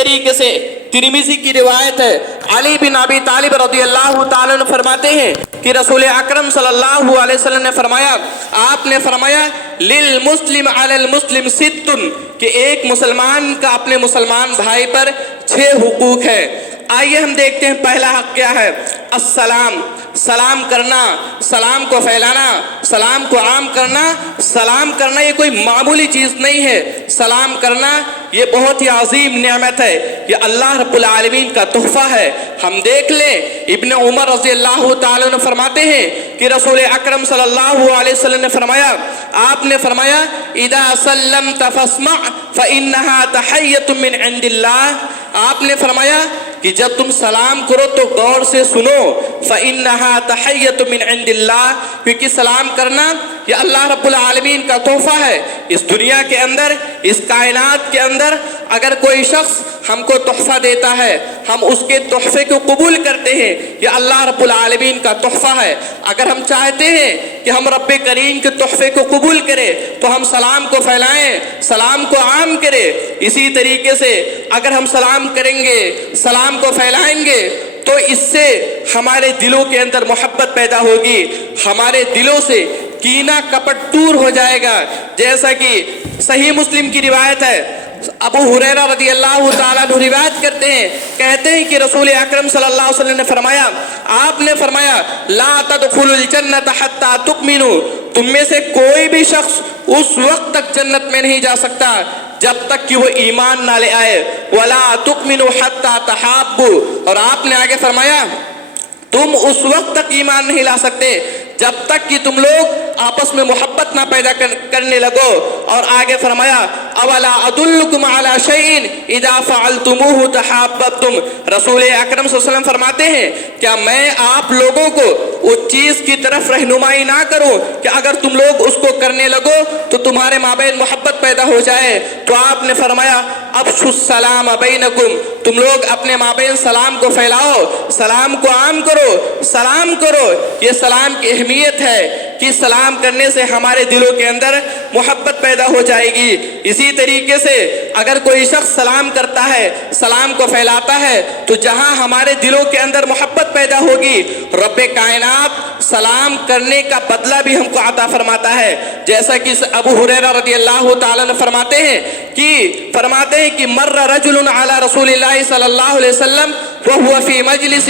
طریقے سے ترمذی کی روایت ہے، علی بن ابی طالب رضی اللہ تعالیٰ عنہ فرماتے ہیں کہ رسول اکرم صلی اللہ علیہ وسلم نے فرمایا، آپ نے فرمایا للمسلم علی المسلم ست، کہ ایک مسلمان کا اپنے مسلمان بھائی پر 6 حقوق ہے۔ آئیے ہم دیکھتے ہیں پہلا حق کیا ہے۔ السلام، سلام کرنا، سلام کو پھیلانا، سلام کو عام کرنا۔ سلام کرنا یہ کوئی معمولی چیز نہیں ہے، سلام کرنا یہ بہت ہی عظیم نعمت ہے، یہ اللہ رب العالمین کا تحفہ ہے۔ ہم دیکھ لیں ابن عمر رضی اللہ تعالیٰ عنہ فرماتے ہیں کہ رسول اکرم صلی اللہ علیہ وسلم نے فرمایا، آپ نے فرمایا اذا سلمت فاسمع فانها تحیۃ من عند اللہ، آپ نے فرمایا کہ جب تم سلام کرو تو غور سے سنو، فانها تحیۃ من عند اللہ، کیونکہ سلام کرنا یہ اللہ رب العالمین کا تحفہ ہے۔ اس دنیا کے اندر، اس کائنات کے اندر اگر کوئی شخص ہم کو تحفہ دیتا ہے، ہم اس کے تحفے کو قبول کرتے ہیں، یہ اللہ رب العالمین کا تحفہ ہے۔ اگر ہم چاہتے ہیں کہ ہم رب کریم کے تحفے کو قبول کریں تو ہم سلام کو پھیلائیں، سلام کو عام کریں۔ اسی طریقے سے اگر ہم سلام کریں گے، سلام کو پھیلائیں گے تو اس سے ہمارے دلوں کے اندر محبت پیدا ہوگی، ہمارے دلوں سے کینہ کپٹ دور ہو جائے گا۔ جیسا کہ صحیح مسلم کی روایت ہے، ابو ہریرہ رضی اللہ تعالیٰ عنہ روایت کرتے ہیں، کہتے ہیں کہ رسول اکرم صلی اللہ علیہ وسلم نے فرمایا، آپ نے فرمایا لا تدخلوا الجنت حتی تؤمنوا، تم میں سے کوئی بھی شخص اس وقت تک جنت میں نہیں جا سکتا جب تک کہ وہ ایمان نہ لے آئے، ولا تؤمنوا حتی تحابوا، اور آپ نے آگے فرمایا تم اس وقت تک ایمان نہیں لا سکتے جب تک کہ تم لوگ آپس میں محبت نہ پیدا کرنے لگو، اور آگے فرمایا اولا ادلکم علی شیء اذا فعلتموہ تحاببتم، رسول اکرم صلی اللہ علیہ وسلم فرماتے ہیں کیا میں آپ لوگوں کو اس چیز کی طرف رہنمائی نہ کروں کہ اگر تم لوگ اس کو کرنے لگو تو تمہارے مابین محبت پیدا ہو جائے؟ تو آپ نے فرمایا افشوا السلام بینکم، تم لوگ اپنے مابین سلام کو پھیلاؤ، سلام کو عام کرو، سلام کرو۔ یہ سلام کی اہمیت ہے کہ سلام کرنے سے ہمارے دلوں کے اندر محبت پیدا ہو جائے گی۔ اسی طریقے سے اگر کوئی شخص سلام کرتا ہے، سلام کو پھیلاتا ہے، تو جہاں ہمارے دلوں کے اندر محبت پیدا ہوگی، رب کائنات سلام کرنے کا بدلہ بھی ہم کو عطا فرماتا ہے۔ جیسا کہ ابو ہریرہ رضی اللہ تعالیٰ عنہ فرماتے ہیں کہ مر رجل علی رسول اللہ صلی اللہ علیہ وسلم وهو فی مجلس،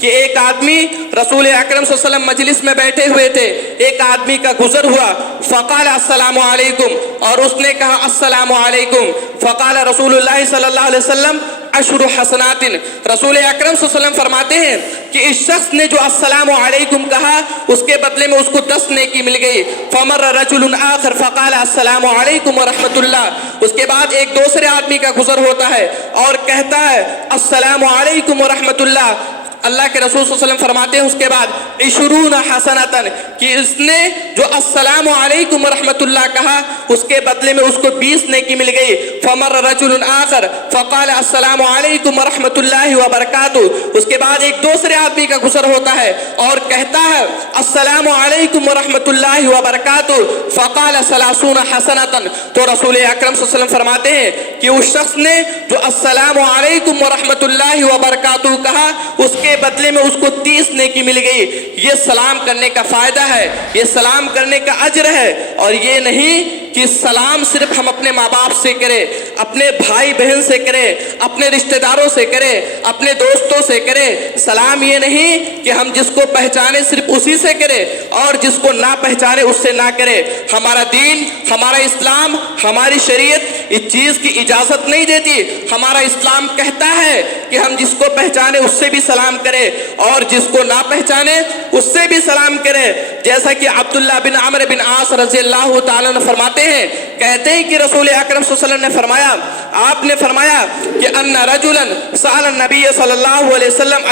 کہ ایک آدمی رسول اکرم صلی اللہ علیہ وسلم مجلس میں بیٹھے ہوئے تھے، ایک آدمی کا گزر ہوا، فقال السلام علیکم، اور اس نے کہا السلام علیکم، فقال رسول اللہ صلی اللہ علیہ وسلم عشر حسنات، رسول اکرم صلی اللہ علیہ وسلم فرماتے ہیں کہ اس شخص نے جو السلام علیکم کہا اس کے بدلے میں اس کو 10 نیکی مل گئی۔ فمر رجل آخر فقال السلام علیکم ورحمۃ اللہ، اس کے بعد ایک دوسرے آدمی کا گزر ہوتا ہے اور کہتا ہے السلام علیکم ورحمۃ اللہ، اللہ کے رسول صلی اللہ علیہ وسلم فرماتے ہیں اس کے بعد 20 حسنتاً، کہ اس نے جو السلام علیکم ورحمۃ اللہ کہا اس کے بدلے میں اس کو 20 نیکی مل گئی۔ فمر رجل آخر فقال السلام علیکم ورحمۃ اللہ وبرکاتہ، اس کے بعد ایک دوسرے آدمی کا گزر ہوتا ہے اور کہتا ہے السلام علیکم ورحمۃ اللہ وبرکاتہ، فقال 30 حسنتاً، تو رسول اکرم صلی اللہ علیہ وسلم فرماتے ہیں کہ اس شخص نے جو السلام علیکم ورحمۃ اللہ وبرکاتہ کہا اس کے بدلے میں اس کو 30 نیکی مل گئی۔ یہ سلام کرنے کا فائدہ ہے، یہ سلام کرنے کا اجر ہے، اور یہ نہیں کہ سلام صرف ہم اپنے ماں باپ سے کریں، اپنے بھائی بہن سے کریں، اپنے رشتہ داروں سے کریں، اپنے دوستوں سے کریں۔ سلام یہ نہیں کہ ہم جس کو پہچانے صرف اسی سے کریں اور جس کو نہ پہچانے اس سے نہ کریں۔ ہمارا دین، ہمارا اسلام، ہماری شریعت اس چیز کی اجازت نہیں دیتی۔ ہمارا اسلام کہتا ہے کہ ہم جس کو پہچانے اس سے بھی سلام کریں اور جس کو نہ پہچانے اس سے بھی سلام کریں۔ جیسا کہ عبداللہ بن عمرو بن عاص رضی اللہ تعالیٰ عنہ فرماتے ہیں، کہتے ہیں کہ رسول اکرم صلی اللہ علیہ وسلم نے فرمایا، آپ نے فرمایا کہ ان رجلا سأل النبی صلی اللہ علیہ وسلم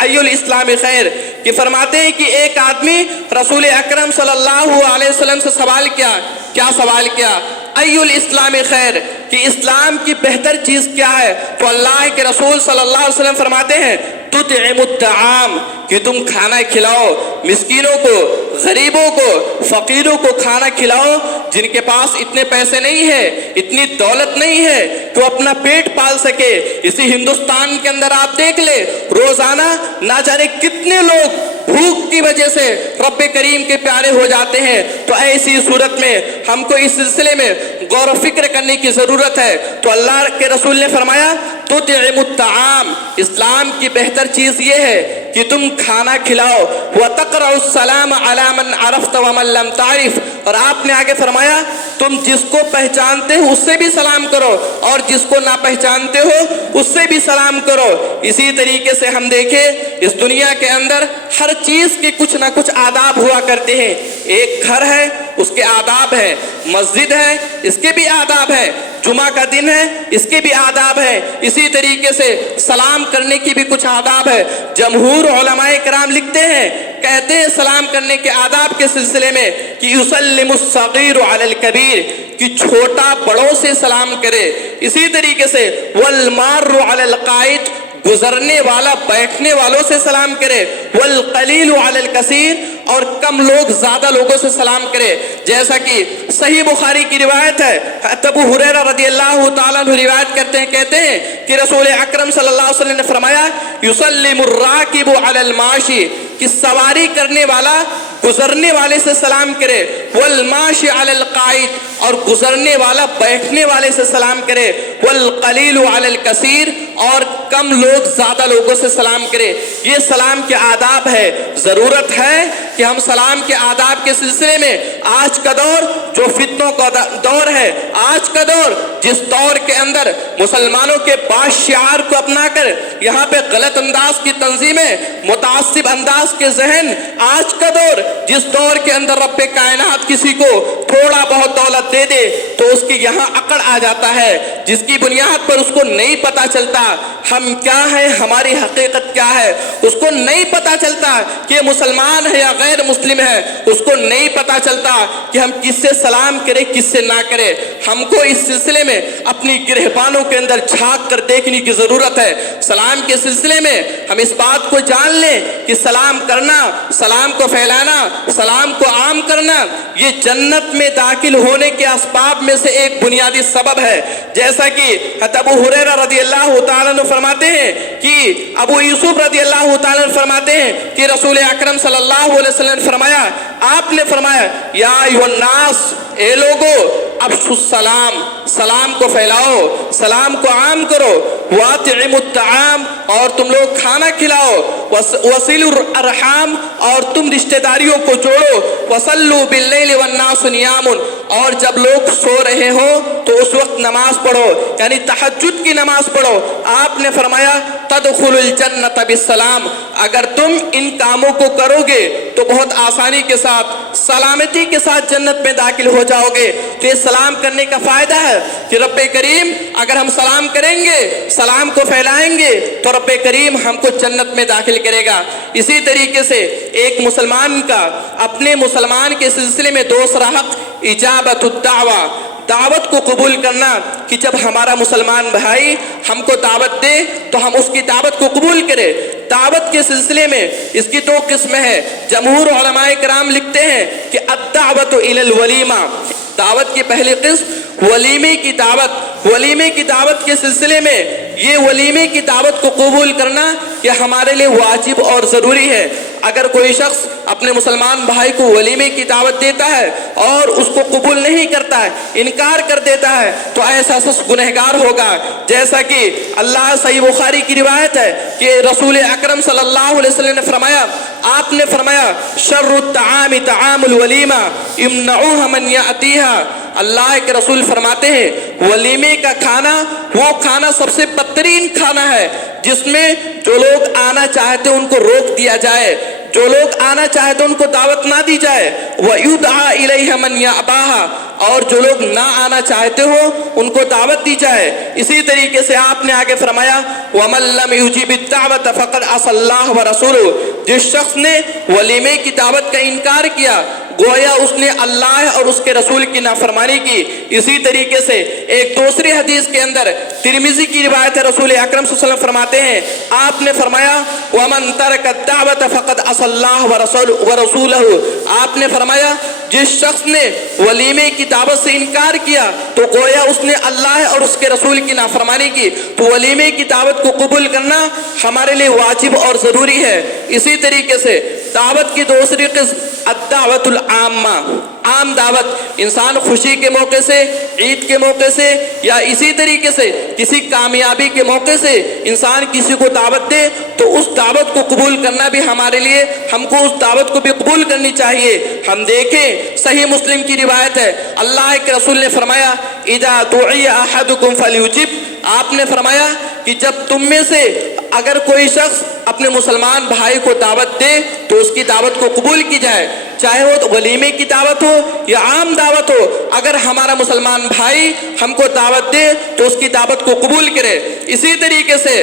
ای الاسلام خیر، کہ فرماتے ہیں کہ ایک آدمی رسول اکرم صلی اللہ علیہ وسلم سے سوال کیا، کیا سوال کیا؟ ای الاسلام خیر، کہ اسلام کی بہتر چیز کیا ہے، تو اللہ کے رسول صلی اللہ علیہ وسلم فرماتے ہیں تطعم الطعام، کہ تم کھانا کھلاؤ مسکینوں کو، غریبوں کو، فقیروں کو کھانا کھلاؤ جن کے پاس اتنے پیسے نہیں ہے، اتنی دولت نہیں ہے کہ وہ اپنا پیٹ پال سکے۔ اسی ہندوستان کے اندر آپ دیکھ لے روزانہ نہ جانے کتنے لوگ بھوک کی وجہ سے رب کریم کے پیارے ہو جاتے ہیں۔ تو ایسی صورت میں ہم کو اس سلسلے میں غور و فکر کرنے کی ضرورت ہے۔ تو اللہ کے رسول نے فرمایا تطعم الطعام، اسلام کی بہتر چیز یہ ہے کہ تم کھانا کھلاؤ، وتقرأ السلام علی من عرفت ومن لم تعرف، اور آپ نے آگے فرمایا تم جس کو پہچانتے ہو اس سے بھی سلام کرو اور جس کو نہ پہچانتے ہو اس سے بھی سلام کرو۔ اسی طریقے سے ہم دیکھیں اس دنیا کے اندر ہر چیز کے کچھ نہ کچھ آداب ہوا کرتے ہیں۔ ایک گھر ہے اس کے آداب ہے، مسجد ہے اس کے بھی آداب ہے، جمعہ کا دن ہے اس کے بھی آداب ہے، اسی طریقے سے سلام کرنے کی بھی کچھ آداب ہے۔ جمہور علماء کرام لکھتے ہیں، کہتے ہیں سلام کرنے کے آداب کے سلسلے میں کہ یسلم الصغیر علی الکبیر، کہ چھوٹا بڑوں سے سلام کرے۔ اسی طریقے سے والمار علی القائد، گزرنے والا بیٹھنے والوں سے سلام کرے، والقلیل علی الکثیر، اور کم لوگ زیادہ لوگوں سے سلام کرے۔ جیسا کہ صحیح بخاری کی روایت ہے، ابو ہریرہ رضی اللہ تعالیٰ عنہ روایت کرتے ہیں، کہتے ہیں کہ رسول اکرم صلی اللہ علیہ وسلم نے فرمایا یسلم الراکب علی الماشی، کہ سواری کرنے والا گزرنے والے سے سلام کرے، والماشی علی القائد، اور گزرنے والا بیٹھنے والے سے سلام کرے، والقلیل علی الکثیر، اور کم لوگ زیادہ لوگوں سے سلام کرے۔ یہ سلام کے آداب ہے۔ ضرورت ہے کہ ہم سلام کے آداب کے سلسلے میں آج کا دور جو فتنوں کا دور ہے، آج کا دور جس دور کے اندر مسلمانوں کے باشعار کو اپنا کر یہاں پہ غلط انداز کی تنظیمیں، متعصب انداز کے ذہن، آج کا دور جس دور کے اندر رب کائنات کسی کو تھوڑا بہت دولت دے دے تو اس کی یہاں اکڑ آ جاتا ہے، جس کی بنیاد پر اس کو نہیں پتا چلتا ہم کیا ہیں، ہماری حقیقت کیا ہے، اس کو نہیں پتا چلتا کہ مسلمان ہے یا غیر مسلم ہے، اس کو نہیں پتا چلتا کہ ہم کس سے سلام کریں کس سے نہ کریں۔ ہم کو اس سلسلے میں اپنی گرہبانوں کے اندر جھانک کر دیکھنے کی ضرورت ہے۔ سلام کے سلسلے میں ہم اس بات کو جان لیں کہ سلام کرنا، سلام کو پھیلانا، سلام کو عام کرنا، یہ جنت میں داخل ہونے کے اسباب میں سے ایک بنیادی سبب ہے۔ جیسا کہ ابو ہریرہ رضی اللہ تعالیٰ عنہ فرماتے ہیں کہ ابو یوسف رضی اللہ تعالیٰ عنہ فرماتے ہیں کہ رسول اکرم صلی اللہ علیہ وسلم نے فرمایا، آپ نے فرمایا یا ایھا الناس، اے لوگو افشوا السلام، سلام کو پھیلاؤ، سلام کو عام کرو، واطعموا الطعام، اور تم لوگ کھانا کھلاؤ، وصلوا الارحام، اور تم رشتہ داریوں کو جوڑو، وصلوا باللیل والناس نیام، اور جب لوگ سو رہے ہوں تو اس وقت نماز پڑھو، یعنی تہجد کی نماز پڑھو۔ آپ نے فرمایا تدخل الجنت بالسلام، اگر تم ان کاموں کو کرو گے تو بہت آسانی کے ساتھ سلامتی کے ساتھ جنت میں داخل ہو جاؤ گے۔ تو یہ سلام کرنے کا فائدہ ہے کہ رب کریم اگر ہم سلام کریں گے، سلام کو پھیلائیں گے تو رب کریم ہم کو جنت میں داخل کرے گا۔ اسی طریقے سے ایک مسلمان کا اپنے مسلمان کے سلسلے میں دوسرا حق اجابت الدعوہ، دعوت کو قبول کرنا، کہ جب ہمارا مسلمان بھائی ہم کو دعوت دے تو ہم اس کی دعوت کو قبول کریں۔ دعوت کے سلسلے میں اس کی دو قسمیں ہیں۔ جمہور علماء کرام لکھتے ہیں کہ الدعوت الی الولیمہ، دعوت کی پہلی قسم ولیمے کی دعوت۔ ولیمے کی دعوت کے سلسلے میں یہ ولیمے کی دعوت کو قبول کرنا یہ ہمارے لیے واجب اور ضروری ہے۔ اگر کوئی شخص اپنے مسلمان بھائی کو ولیمے کی دعوت دیتا ہے اور اس کو قبول نہیں کرتا ہے، انکار کر دیتا ہے، تو ایسا شخص گنہگار ہوگا۔ جیسا کہ اللہ صحیح بخاری کی روایت ہے کہ رسول اکرم صلی اللہ علیہ وسلم نے فرمایا، آپ نے فرمایا شر الطعام طعام الولیمہ امنعوها من یاتیہا، اللہ کے رسول فرماتے ہیں ولیمے کا کھانا وہ کھانا سب سے بدترین کھانا ہے جس میں جو لوگ آنا چاہتے ان کو روک دیا جائے، جو لوگ آنا چاہتے ان کو دعوت نہ دی جائے، وَيُدْعَى إِلَيْهَا مَنْ يَأْبَاهَا، اور جو لوگ نہ آنا چاہتے ہو ان کو دعوت دی جائے۔ اسی طریقے سے آپ نے آگے فرمایا وَمَن لَّمْ يُجِبِ الدَّعْوَةَ فَقَدْ عَصَى اللَّهَ وَرَسُولُهُ، جس شخص نے ولیمے کی دعوت کا انکار کیا، گویا اس نے اللہ اور اس کے رسول کی نافرمانی کی۔ اسی طریقے سے ایک دوسری حدیث کے اندر ترمذی کی روایت ہے، رسول اکرم صلی اللہ علیہ وسلم فرماتے ہیں، آپ نے فرمایا وَمَن تَرَكَ الدَّعْوَةَ فَقَدْ عَصَى اللَّهَ وَرَسُولَهُ، آپ نے فرمایا جس شخص نے ولیمے کی دعوت سے انکار کیا تو گویا اس نے اللہ اور اس کے رسول کی نافرمانی کی۔ تو ولیمے کی دعوت کو قبول کرنا ہمارے لیے واجب اور ضروری ہے۔ اسی طریقے سے دعوت کی دوسری قسم الدعوت العامہ، عام دعوت، انسان خوشی کے موقع سے، عید کے موقع سے، یا اسی طریقے سے کسی کامیابی کے موقع سے انسان کسی کو دعوت دے تو اس دعوت کو قبول کرنا بھی ہمارے لیے، ہم کو اس دعوت کو بھی قبول کرنی چاہیے۔ ہم دیکھیں صحیح مسلم کی روایت ہے، اللہ کے رسول نے فرمایا اذا دعی احدکم فلیجب، آپ نے فرمایا کہ جب تم میں سے اگر کوئی شخص اپنے مسلمان بھائی کو دعوت دے تو اس کی دعوت کو قبول کی جائے، چاہے وہ ولیمے کی دعوت ہو یا عام دعوت ہو۔ اگر ہمارا مسلمان بھائی ہم کو دعوت دے تو اس کی دعوت کو قبول کرے۔ اسی طریقے سے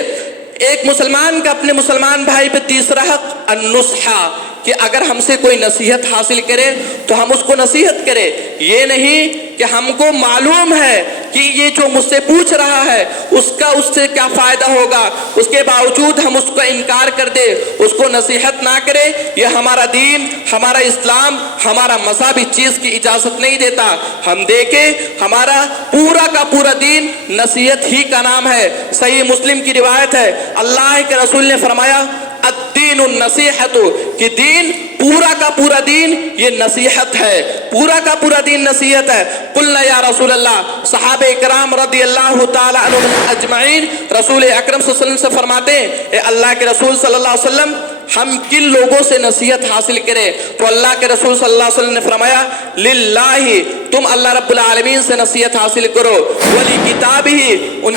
ایک مسلمان کا اپنے مسلمان بھائی پہ تیسرا حق النصحہ، کہ اگر ہم سے کوئی نصیحت حاصل کرے تو ہم اس کو نصیحت کرے۔ یہ نہیں کہ ہم کو معلوم ہے کہ یہ جو مجھ سے پوچھ رہا ہے اس سے کیا فائدہ ہوگا، اس کے باوجود ہم اس کا انکار کر دے، اس کو نصیحت نہ کرے، یہ ہمارا دین، ہمارا اسلام، ہمارا مذہب اس چیز کی اجازت نہیں دیتا۔ ہم دیکھیں ہمارا پورا کا پورا دین نصیحت ہی کا نام ہے۔ صحیح مسلم کی روایت ہے، اللہ کے رسول نے فرمایا الدین النصیحت، کہ دین پورا کا پورا دین یہ نصیحت ہے، پورا کا پورا دین نصیحت ہے۔ قلنا یا رسول اللہ، صحابہ کرام رضی اللہ تعالی عنہم اجمعین رسول اکرم صلی اللہ علیہ وسلم سے فرماتے ہیں اے اللہ کے رسول صلی اللہ علیہ وسلم ہم کن لوگوں سے نصیحت حاصل کریں؟ تو اللہ کے رسول صلی اللہ علیہ وسلم نے فرمایا للہ، تم اللہ رب العالمین سے نصیحت حاصل کرو، ولی کتاب ہی، ان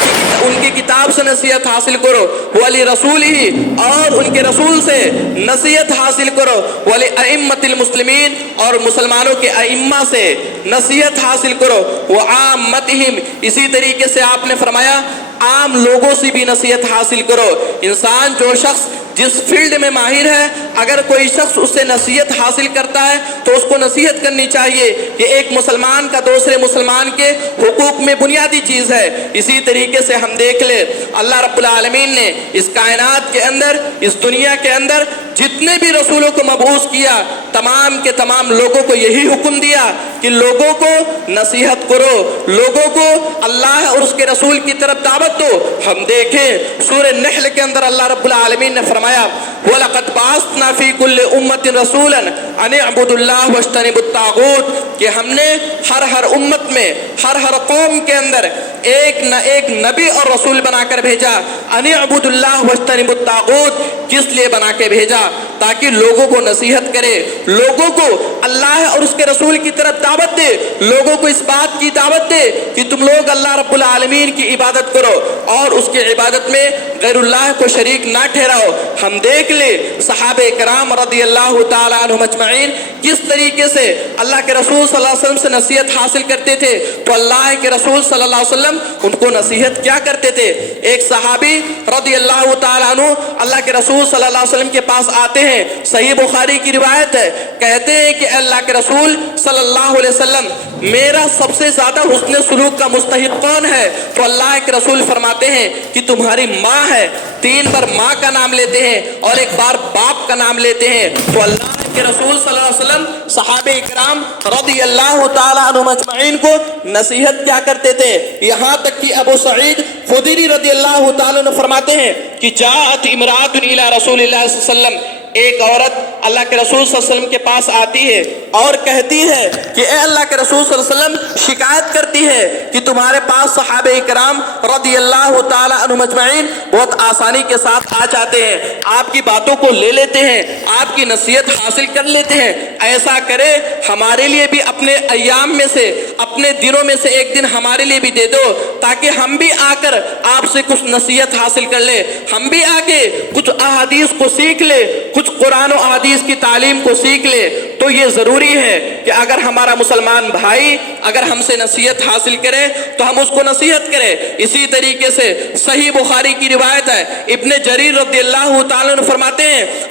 کی کتاب سے نصیحت حاصل کرو، ولی رسول ہی، اور ان کے رسول سے نصیحت حاصل کرو، ولی ائمۃ المسلمین، اور مسلمانوں کے ائمہ سے نصیحت حاصل کرو، وعامتہم، اسی طریقے سے آپ نے فرمایا عام لوگوں سے بھی نصیحت حاصل کرو۔ انسان جو شخص جس فیلڈ میں ماہر ہے اگر کوئی شخص اس سے نصیحت حاصل کرتا ہے تو اس کو نصیحت کرنی چاہیے۔ یہ ایک مسلمان کا دوسرے مسلمان کے حقوق میں بنیادی چیز ہے۔ اسی طریقے سے ہم دیکھ لیں اللہ رب العالمین نے اس کائنات کے اندر، اس دنیا کے اندر جتنے بھی رسولوں کو مبعوث کیا تمام کے تمام لوگوں کو یہی حکم دیا کہ لوگوں کو نصیحت کرو، لوگوں کو اللہ اور اس کے رسول کی طرف دعوت دو۔ ہم دیکھیں سورہ نحل کے اندر اللہ رب العالمین نے فرمایا وَلَقَدْ بَعَثْنَا فِي كُلِّ أُمَّةٍ رَسُولًا أَنِ اعْبُدُوا اللَّهَ وَاجْتَنِبُوا الطَّاغُوتَ، کہ ہم نے ہر امت میں، ہر قوم کے اندر ایک نہ ایک نبی اور رسول بنا کر بھیجا۔ أَنِ اعْبُدُوا اللَّهَ وَاجْتَنِبُوا الطَّاغُوتَ، کس لیے بنا کے بھیجا؟ تاکہ لوگوں کو نصیحت کرے، لوگوں کو اللہ اور اس کے رسول کی طرف دعوت دے، لوگوں کو اس بات کی دعوت دے کہ تم لوگ اللہ رب العالمین کی عبادت کرو اور اس کی عبادت میں غیر اللہ کو شریک نہ ٹھہراؤ۔ ہم دیکھ لیں صحابہ کرام رضی اللہ تعالی عنہم اجمعین کس طریقے سے اللہ کے رسول صلی اللہ علیہ وسلم سے نصیحت حاصل کرتے تھے، تو اللہ کے رسول صلی اللہ علیہ وسلم ان کو نصیحت کیا کرتے تھے۔ ایک صحابی رضی اللہ تعالی عنہ اللہ کے رسول صلی اللہ علیہ وسلم کے پاس آتے ہیں، صحیح بخاری کی روایت ہے، کہتے ہیں کہ اللہ کے رسول صلی اللہ علیہ وسلم میرا سب سے زیادہ حسن سلوک کا مستحق کون ہے؟ تو اللہ کے رسول فرماتے ہیں کہ تمہاری ماں ہے۔ 3 بار ماں کا نام لیتے ہیں اور 1 بار باپ کا نام لیتے ہیں۔ تو اللہ کے رسول صلی اللہ علیہ وسلم صحابہ اکرام رضی اللہ تعالی عنہم اجمعین کو نصیحت کیا کرتے تھے، یہاں تک کہ ابو سعید خدری رضی اللہ تعالی عنہ فرماتے ہیں کہ جاءت امرأۃ الی رسول اللہ صلی اللہ علیہ وسلم، ایک عورت اللہ کے رسول صلی اللہ علیہ وسلم کے پاس آتی ہے اور کہتی ہے کہ اے اللہ کے رسول صلی اللہ علیہ وسلم، شکایت کرتی ہے کہ تمہارے پاس صحابہ کرام رضی اللہ تعالی عنہم اجمعین بہت آسانی کے ساتھ آ جاتے ہیں، آپ کی باتوں کو لے لیتے ہیں، آپ کی نصیحت حاصل کر لیتے ہیں۔ ایسا کرے ہمارے لیے بھی اپنے ایام میں سے، اپنے دنوں میں سے ایک دن ہمارے لیے بھی دے دو تاکہ ہم بھی آ کر آپ سے کچھ نصیحت حاصل کر لیں، ہم بھی آ کے کچھ احادیث کو سیکھ لیں، کچھ قرآن و حدیث کی تعلیم کو سیکھ لے تو یہ ضروری ہے کہ اگر ہمارا مسلمان بھائی اگر ہم سے نصیحت حاصل کرے تو ہم اس کو نصیحت کریں۔ اسی طریقے سے صحیح بخاری کی روایت ہے، ابن جریر رضی اللہ تعالیٰ عنہ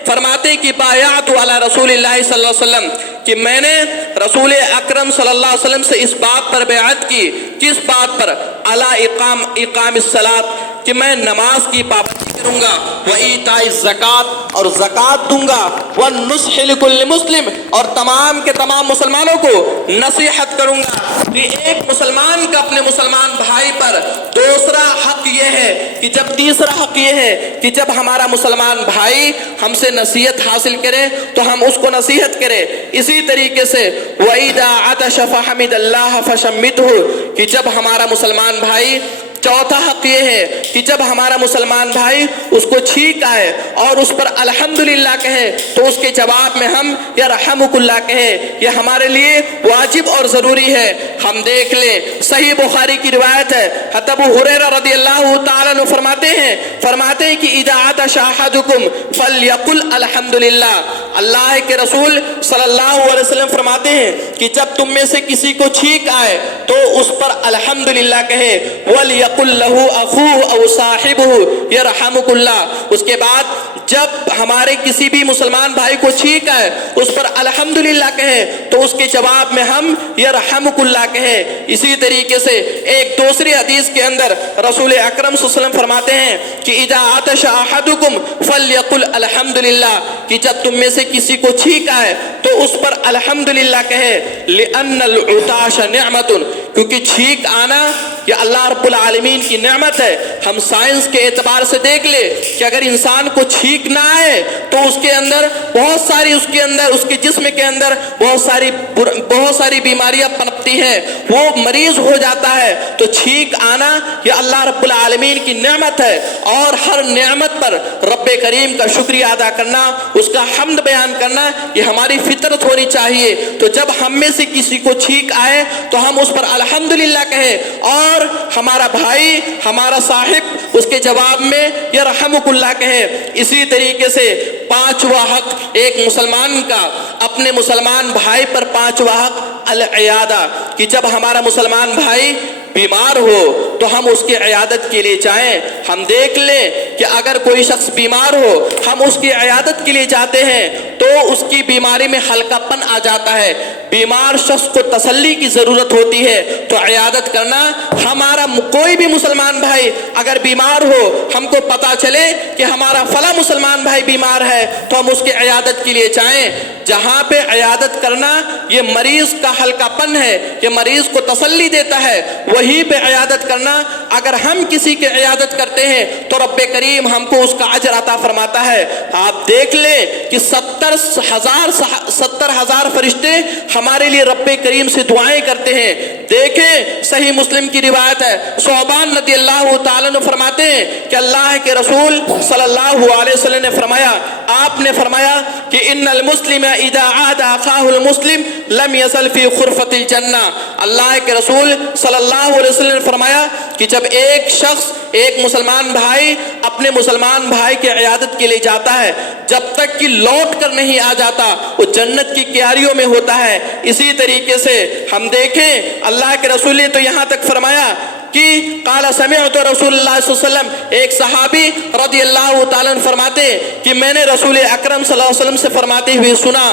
فرماتے ہیں کہ بایعت علی رسول اللہ صلی اللہ علیہ وسلم، کہ میں نے رسول اکرم صلی اللہ علیہ وسلم سے اس بات پر بیعت کی، کس بات پر؟ علی اقام الصلاۃ، کہ میں نماز کی پابندی کروں گا، وایتاء الزکات، اور زکات دوں گا، والنصح لکل مسلم، اور تمام کے تمام مسلمانوں کو نصیحت کروں گا۔ کہ ایک مسلمان کا اپنے مسلمان بھائی پر دوسرا حق یہ ہے کہ تیسرا حق یہ ہے کہ جب ہمارا مسلمان بھائی ہم سے نصیحت حاصل کرے تو ہم اس کو نصیحت کریں۔ اسی طریقے سے وَإِذَا عَطَشَ فَحَمِدَ اللَّهَ فَشَمِّتْهُ، کہ جب ہمارا مسلمان بھائی، چوتھا حق یہ ہے کہ جب ہمارا مسلمان بھائی اس کو چھینک آئے اور اس پر الحمدللہ کہے تو اس کے جواب میں ہم یرحمک اللہ کہیں، یہ ہمارے لیے واجب اور ضروری ہے۔ ہم دیکھ لیں صحیح بخاری کی روایت ہے، حضرت ابو ہریرہ رضی اللہ تعالیٰ عنہ فرماتے ہیں کہ اذا عطش احدکم فلیقل الحمدللہ، اللہ کے رسول صلی اللہ علیہ وسلم فرماتے ہیں کہ جب تم میں سے کسی کو چھینک آئے تو اس پر الحمدللہ کہے، وَلْيَقُلْ لَهُ أَخُوهُ أَوْ صَاحِبُهُ يَرْحَمُكُ اللَّهُ۔ اس کے بعد جب ہمارے کسی بھی مسلمان بھائی کو چھینک آئے اس پر الحمدللہ کہے تو اس کے جواب میں ہم یرحمک اللہ کہیں۔ اسی طریقے سے ایک دوسری حدیث کے اندر رسول اکرم صلی اللہ علیہ وسلم فرماتے ہیں کہ اذا عطش احدکم فلیقل الحمدللہ، کہ جب تم میں سے کسی کو چھینک آئے تو اس پر الحمدللہ کہے، لأن العطاش نعمت، کیونکہ چھینک آنا یہ اللہ رب العالمین کی نعمت ہے۔ ہم سائنس کے اعتبار سے دیکھ لے کہ اگر انسان کو چھینک نہ آئے تو اس کے اندر اس کے جسم کے اندر بہت ساری بیماریاں پنپتی ہیں، وہ مریض ہو جاتا ہے۔ تو چھینک آنا یہ اللہ رب العالمین کی نعمت ہے، اور ہر نعمت پر رب کریم کا شکریہ ادا کرنا، اس کا حمد بیان کرنا یہ ہماری فطرت ہونی چاہیے۔ تو جب ہم میں سے کسی کو چھینک آئے تو ہم اس پر الحمدللہ کہیں، اور ہمارا بھائی ہمارا صاحب اس کے جواب میں یرحمک اللہ کہے۔ اسی طریقے سے پانچواں حق ایک مسلمان کا اپنے مسلمان بھائی پر، پانچواں حق العیادہ، کہ جب ہمارا مسلمان بھائی بیمار ہو تو ہم اس کی عیادت کے لیے جائیں۔ ہم دیکھ لیں کہ اگر کوئی شخص بیمار ہو ہم اس کی عیادت کے لیے جاتے ہیں تو اس کی بیماری میں ہلکا پن آ جاتا ہے، بیمار شخص کو تسلی کی ضرورت ہوتی ہے، تو عیادت کرنا، ہمارا کوئی بھی مسلمان بھائی اگر بیمار ہو، ہم کو پتا چلے کہ ہمارا فلاں مسلمان بھائی بیمار ہے تو ہم اس کی عیادت کے لیے جائیں۔ جہاں پہ عیادت کرنا یہ مریض کا ہلکا پن ہے، یہ مریض کو تسلی دیتا ہے، وہیں پہ عیادت کرنا، اگر ہم کسی کی عیادت کرتے ہیں تو رب کریم ہم کو اس کا اجر عطا فرماتا ہے۔ آپ دیکھ لیں کہ 70,000 فرشتے ہمارے لیے رب کریم سے دعائیں کرتے ہیں۔ دیکھیں صحیح مسلم کی روایت ہے، صوبان رضی اللہ تعالیٰ عنہ فرماتے ہیں کہ اللہ کے رسول صلی اللہ علیہ وسلم نے فرمایا، آپ نے فرمایا کہ ان المسلم اذا عاد اخاہ المسلم لم يزل فی خرفۃ الجنہ۔ اللہ کے رسول صلی اللہ علیہ وسلم نے فرمایا کہ جب ایک شخص، ایک مسلمان بھائی اپنے مسلمان بھائی کی عیادت کے لیے جاتا ہے، جب تک کہ لوٹ کر نہیں آ جاتا وہ جنت کی کیاریوں میں ہوتا ہے۔ اسی طریقے سے ہم دیکھیں اللہ کے رسول نے تو یہاں تک فرمایا کہ قال سمعت رسول اللہ صلی اللہ علیہ وسلم، ایک صحابی رضی اللہ تعالیٰ عنہ فرماتے کہ میں نے رسول اکرم صلی اللہ علیہ وسلم سے فرماتے ہوئے سنا،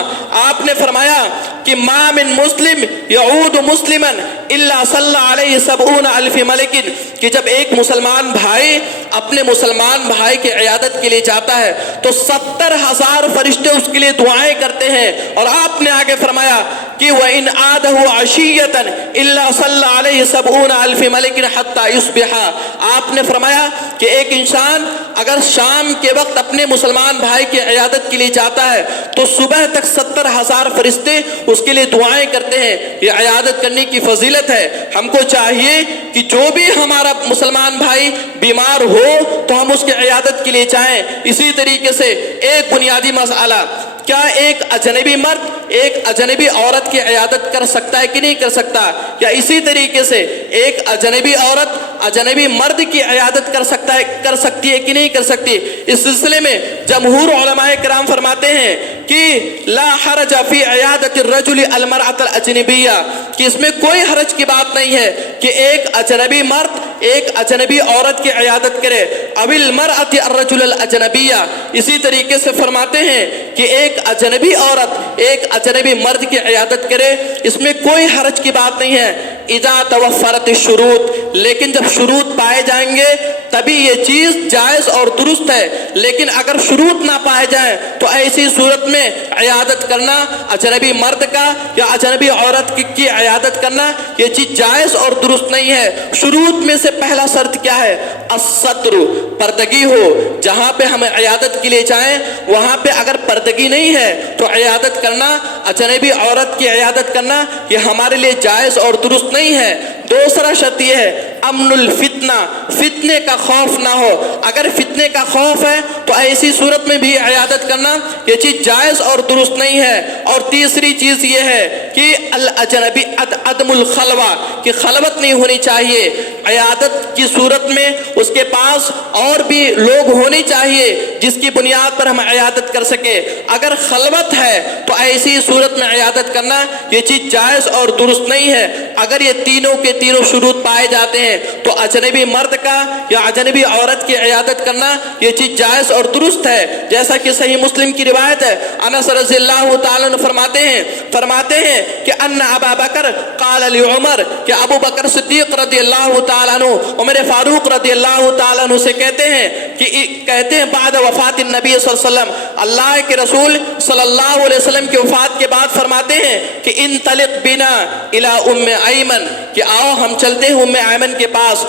آپ نے فرمایا کہ ما من مسلم یعود مسلما الا صلی علیہ 70,000 ملک، کہ جب ایک مسلمان بھائی اپنے مسلمان بھائی کی عیادت کے لیے جاتا ہے تو 70,000 فرشتے اس کے لیے دعائیں کرتے ہیں۔ اور آپ نے آگے فرمایا کہ وَإِنْ عَادَهُ عَشِيَّةً إِلَّا صَلَّى عَلَيْهِ 70,000 مَلَكٍ حَتَّى يُصْبِحَ۔ آپ نے فرمایا کہ ایک انسان اگر شام کے وقت اپنے مسلمان بھائی کی عیادت کے لیے جاتا ہے تو صبح تک 70,000 فرشتے اس کے لیے دعائیں کرتے ہیں۔ یہ عیادت کرنے کی فضیلت ہے۔ ہم کو چاہیے کہ جو بھی ہمارا مسلمان بھائی بیمار ہو تو ہم اس کی عیادت کے لیے جائیں۔ اسی طریقے سے ایک بنیادی مسئلہ، کیا ایک اجنبی مرد ایک اجنبی عورت کی عیادت کر سکتا ہے کہ نہیں کر سکتا؟ یا اسی طریقے سے ایک اجنبی عورت اجنبی مرد کی عیادت کر سکتی ہے کہ نہیں کر سکتی؟ اس سلسلے میں جمہور علماء کرام فرماتے ہیں کہ لا حرج فی عیادت الرجل المرأة الاجنبیہ، کہ اس میں کوئی حرج کی بات نہیں ہے کہ ایک اجنبی مرد ایک اجنبی عورت کی عیادت کرے، او المرأة الرجل الاجنبیہ۔ اسی طریقے سے فرماتے ہیں کہ ایک اجنبی عورت ایک اجنبی مرد کی عیادت کرے، اس میں کوئی حرج کی بات نہیں ہے اذا توفرت الشروط، لیکن جب شروط پائے جائیں گے تبھی یہ چیز جائز اور درست ہے۔ لیکن اگر شروط نہ پائے جائیں تو ایسی صورت میں عیادت کرنا اجنبی مرد کا یا اجنبی عورت کی عیادت کرنا یہ چیز جائز اور درست نہیں ہے۔ شروط میں سے پہلا شرط کیا ہے؟ الستر، پردگی ہو۔ جہاں پہ ہم عیادت کے لیے جائیں وہاں پہ اگر پردگی نہیں ہے تو عیادت کرنا، اجنبی عورت کی عیادت کرنا یہ ہمارے لیے جائز اور درست نہیں ہے۔ دوسرا شرط یہ ہے امن الفتنہ، فتنے کا خوف نہ ہو۔ اگر فتنے کا خوف ہے تو ایسی صورت میں بھی عیادت کرنا یہ چیز جائز اور درست نہیں ہے۔ اور تیسری چیز یہ ہے کہ الاجنبی عدم الخلوہ، کہ خلوت نہیں ہونی چاہیے۔ عیادت کی صورت میں اس کے پاس اور بھی لوگ ہونے چاہیے جس کی بنیاد پر ہم عیادت کر سکے۔ اگر خلوت ہے تو ایسی صورت میں عیادت کرنا یہ چیز جائز اور درست نہیں ہے۔ اگر یہ تینوں کے تینوں شروط پائے جاتے ہیں تو اجنبی مرد کا یا اجنبی عورت کی عیادت کرنا یہ چیز جائز اور درست ہے۔ جیسا کہ صحیح مسلم کی روایت ہے، انس رضی اللہ تعالیٰ عنہ فرماتے ہیں کہ ان ابا بکر قال لعمر، کہ ابو بکر صدیق رضی اللہ تعالیٰ عنہ عمر فاروق رضی اللہ تعالیٰ عنہ سے کہتے ہیں بعد وفات النبی صلی اللہ علیہ وسلم، اللہ کے رسول صلی اللہ علیہ وسلم کی وفات کے بعد فرماتے ہیں کہ انطلق بنا الی ام ایمن، کہ آؤ ہم چلتے ہیں ام ایمن کے پاس۔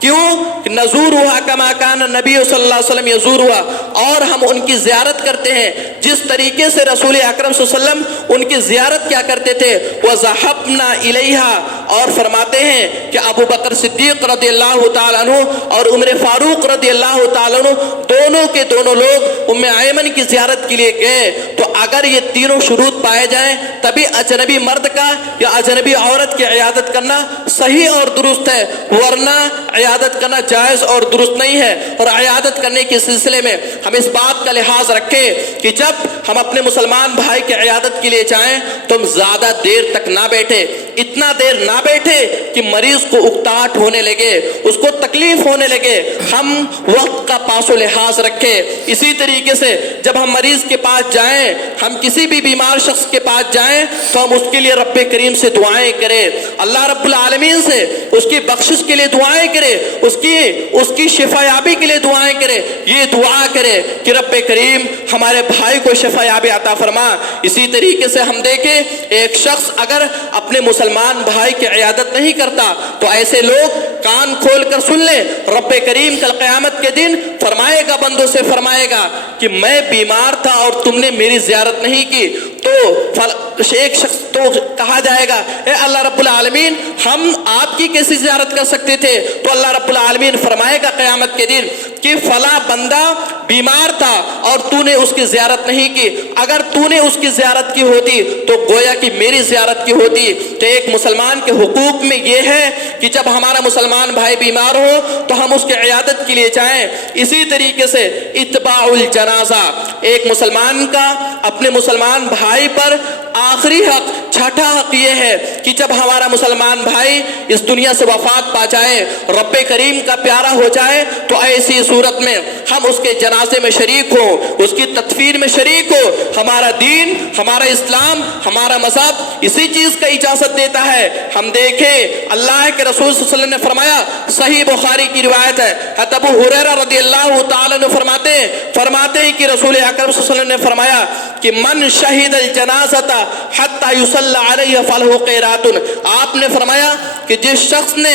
کیوں؟ نزورها کما کان نبی صلی اللہ علیہ وسلم یزورها، اور ہم ان کی زیارت کرتے ہیں جس طریقے سے رسول اکرم صلی اللہ علیہ وسلم ان کی زیارت کیا کرتے تھے۔ وذهبنا الیہا، اور فرماتے ہیں کہ ابو بکر صدیق رضی اللہ تعالیٰ عنہ اور عمر فاروق رضی اللہ تعالیٰ عنہ دونوں کے دونوں لوگ ام ایمن کی زیارت کے لیے گئے۔ تو اگر یہ تینوں شروط پائے جائیں تبھی اجنبی مرد کا یا اجنبی عورت کی عیادت کرنا صحیح اور درست ہے، ورنہ عیادت کرنا جائز اور درست نہیں ہے۔ اور عیادت کرنے کے سلسلے میں ہم اس بات کا لحاظ رکھیں کہ جب ہم اپنے مسلمان بھائی کی عیادت کے لیے جائیں تو ہم زیادہ دیر تک نہ بیٹھے، اتنا دیر نہ بیٹھے کہ مریض کو اکتاہٹ ہونے لگے، اس کو تکلیف ہونے لگے۔ ہم وقت کا پاس و لحاظ رکھیں۔ اسی طریقے سے جب ہم مریض کے پاس جائیں، ہم کسی بھی بیمار شخص کے پاس جائیں تو ہم اس کے لیے رب کریم سے دعائیں کریں، اللہ رب العالمین سے اس کی بخشش کے لیے دعائیں کریں، اس کی شفا یابی کے لیے دعائیں کریں۔ یہ دعا کرے کہ رب کریم ہمارے بھائی کو شفا یابی عطا فرما۔ اسی طریقے سے ہم دیکھیں ایک شخص اگر اپنے مسلمان بھائی کی عیادت نہیں کرتا تو ایسے لوگ کان کھول کر سن لیں، رب کریم کل قیامت کے دن فرمائے گا، بندوں سے فرمائے گا کہ میں بیمار تھا اور تم نے میری زیارت نہیں کی۔ تو ایک شخص تو کہا جائے گا اے اللہ رب العالمین ہم آپ کی کیسی زیارت کر سکتے تھے؟ تو اللہ رب العالمین فرمائے گا قیامت کے دن کہ فلاں بندہ بیمار تھا اور تو نے اس کی زیارت نہیں کی، اگر تو نے اس کی زیارت کی ہوتی تو گویا کہ میری زیارت کی ہوتی۔ تو ایک مسلمان کے حقوق میں یہ ہے کہ جب ہمارا مسلمان بھائی بیمار ہو تو ہم اس کی عیادت کے لیے جائیں۔ اسی طریقے سے اتباع الجنازہ، ایک مسلمان کا اپنے مسلمان بھائی پر آخری حق، چھٹا حق یہ ہے کہ جب ہمارا مسلمان بھائی اس دنیا سے وفات پا جائے، رب کریم کا پیارا ہو جائے، تو ایسی صورت میں ہم اس کے جنازے میں شریک ہوں، اس کی تدفین میں شریک ہو۔ ہمارا دین، ہمارا اسلام، ہمارا مذہب اسی چیز کا اجازت دیتا ہے۔ ہم دیکھیں اللہ کے رسول صلی اللہ علیہ وسلم نے فرمایا، صحیح بخاری کی روایت ہے، حضرت ابو ہریرہ رضی اللہ تعالیٰ عنہ فرماتے ہیں کہ رسول اکرم صلی اللہ علیہ وسلم نے فرمایا کہ من شہید الجنازۃ حتی یصلی علیہ فلہ قیرات، آپ نے فرمایا کہ جس شخص نے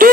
2